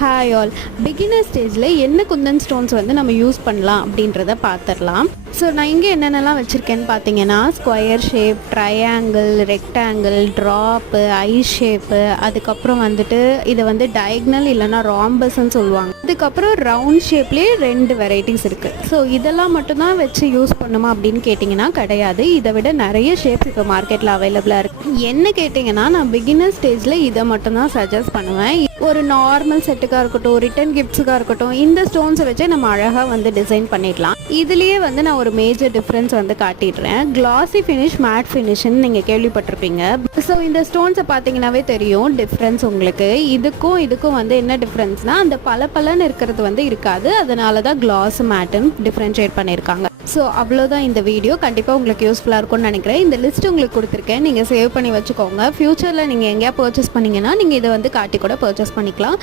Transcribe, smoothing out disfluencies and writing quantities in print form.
Hi all. Beginner ஸ்டேஜில் என்ன Kundan stones வந்து நம்ம யூஸ் பண்ணலாம் அப்படின்றத பார்த்துடலாம். ஸோ நான் இங்கே என்னென்னலாம் வச்சுருக்கேன்னு பார்த்தீங்கன்னா, square shape, triangle, rectangle, drop, I shape, அதுக்கப்புறம் வந்துட்டு இதை வந்து டயக்னல் இல்லைனா ராம்பஸ்ன்னு சொல்லுவாங்க. அதுக்கப்புறம் ரவுண்ட் ஷேப்லேயே 2 வெரைட்டிஸ் இருக்குது. ஸோ இதெல்லாம் மட்டும்தான் வச்சு யூஸ் பண்ணுமா அப்படின்னு கேட்டிங்கன்னா கிடையாது. இதை விட நிறைய ஷேப்ஸ் இப்போ மார்க்கெட்டில் அவைலபிளாக இருக்குது. என்ன கேட்டிங்கன்னா, நான் பிகினர் ஸ்டேஜில் இதை மட்டும்தான் சஜஸ்ட் பண்ணுவேன். ஒரு நார்மல் செட்டுக்காக இருக்கட்டும், ரிட்டன் கிஃப்ட்ஸுக்காக இருக்கட்டும், இந்த ஸ்டோன்ஸை வச்சு நம்ம அழகாக வந்து டிசைன் பண்ணிடலாம். இதுலேயே வந்து நான் ஒரு மேஜர் டிஃப்ரென்ஸ் வந்து காட்டிடுறேன். கிளாசி ஃபினிஷ், மேட் ஃபினிஷ்ன்னு நீங்கள் கேள்விப்பட்டிருப்பீங்க. ஸோ இந்த ஸ்டோன்ஸை பார்த்தீங்கன்னாவே தெரியும் டிஃப்ரென்ஸ் உங்களுக்கு. இதுக்கும் வந்து என்ன டிஃப்ரென்ஸ்னால், அந்த பலன்னு இருக்கிறது வந்து இருக்காது. அதனால தான் கிளாஸ் மேட்டுன்னு டிஃப்ரென்ஷியேட் பண்ணியிருக்காங்க. ஸோ அவ்வளோதான் இந்த வீடியோ. கண்டிப்பாக உங்களுக்கு யூஸ்ஃபுல்லாக இருக்கும்னு நினைக்கிறேன். இந்த லிஸ்ட் உங்களுக்கு கொடுத்துருக்கேன், நீங்கள் சேவ் பண்ணி வச்சுக்கோங்க. ஃப்யூச்சரில் நீங்கள் எங்கேயா பர்ச்சேஸ் பண்ணிங்கன்னா நீங்கள் இதை வந்து காட்டி கூட பர்ச்சேஸ் பண்ணிக்கலாம்.